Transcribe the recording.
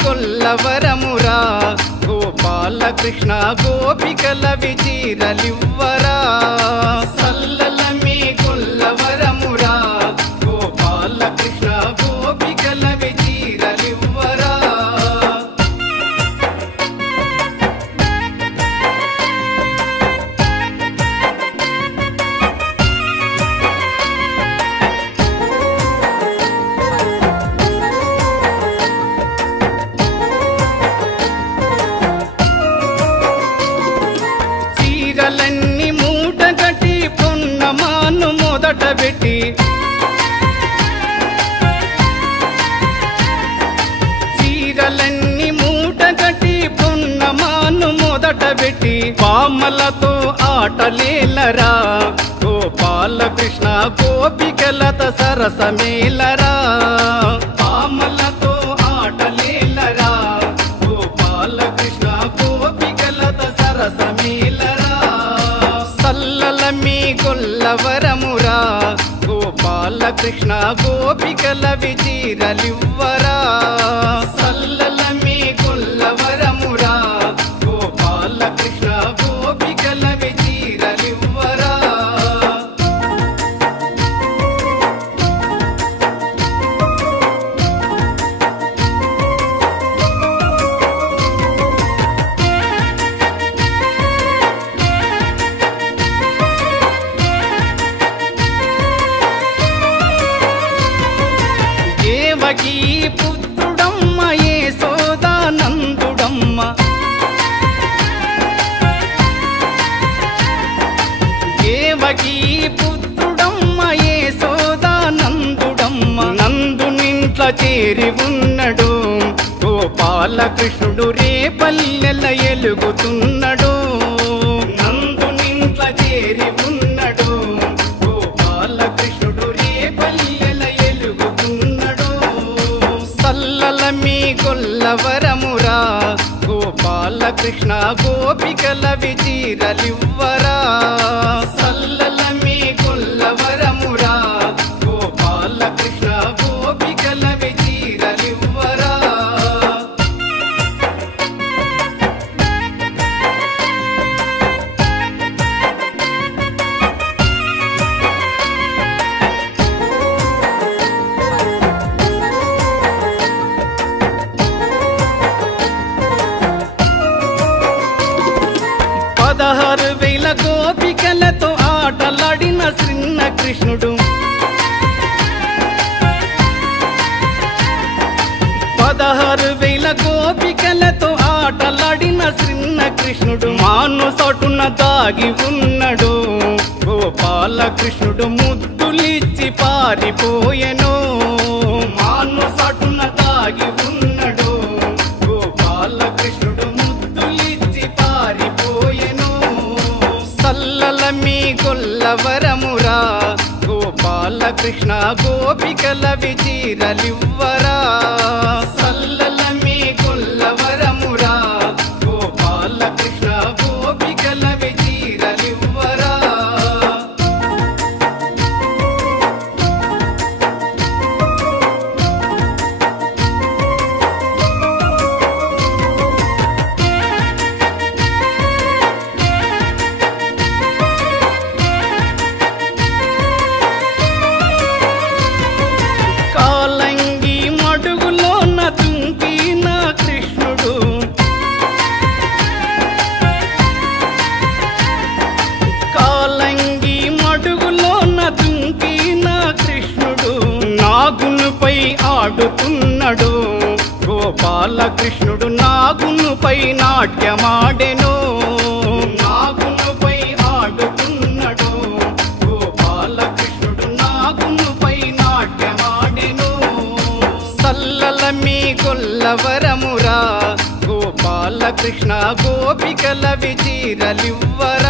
కొల్లవరమురా గోపాలకృష్ణ గోపికల విచీరలివ్వరా సల్లలమి కొల్లవరమురా గోపాలకృష్ణ గోపికల విచీరలివ్వరా చీరలన్నీ మూటగట్టి పొన్నమాను మొదట పెట్టి చీరలన్నీ మూటగట్టి పొన్నమాను మొదట పెట్టి పామలతో ఆటలేలరా గోపాలకృష్ణ గోపికలత సరసమేలరా పామలతో ఆటలేలరా గోపాలకృష్ణ గోపికలత సరసమేలరా సల్లలమి కొల్లవరమురా గోపాలకృష్ణ గోపికల విచీరలివ్వరా సల్లలమి కొల్లవరమురా గోపాలకృష్ణ గోపికల విచీరలివ్వరా దేవకీ పుత్రుడమ్మ యేసోదానందుడమ్మ దేవకీ పుత్రుడమ్మ యేసోదానందుడమ్మ నందునింట్ల చేరి ఉన్నడు గోపాలకృష్ణుడు రేపల్లెల ఎలుగుతున్నాడు నందునింట్ల చేరి ఉన్నడు గోపాలకృష్ణుడు రేపల్లెల ఎలుగుతున్నాడు సల్లలమి కొల్లవరమురా గోపాలకృష్ణ గోపికల విచీరలివ్వరా సల్లలమి కొల్లవరమురా గోపాలకృష్ణ గోపికల విచీరలివ్వరా పదహారు వేల గోపికలతో ఆటలాడిన శ్రీన్న కృష్ణుడు 16,000 గోపికలతో ఆటలాడిన శ్రీన్న కృష్ణుడు మాను సొటున దాగి ఉన్నాడు గోపాలకృష్ణుడు ముద్దులిచ్చి పారిపోయెను మాను సొటున దాగి ఉన్నాడు గోపాలకృష్ణుడు ముద్దులిచ్చి పారిపోయెను సల్లలమి కొల్లవరమురా గోపాలకృష్ణ గోపికల విచీరలివ్వరా సల్లలమి కొల్లవరమురా గోపాలకృష్ణ గోపికల విచీరలివ్వరా నాగునుపై ఆడుతున్నాడు గోపాలకృష్ణుడు నాగునుపై నాట్యమాడెను నాగునుపై ఆడుతున్నాడు గోపాలకృష్ణుడు నాగునుపై నాట్యమాడెను సల్లలమి కొల్లవరమురా గోపాలకృష్ణ గోపికల విచీరలివ్వరా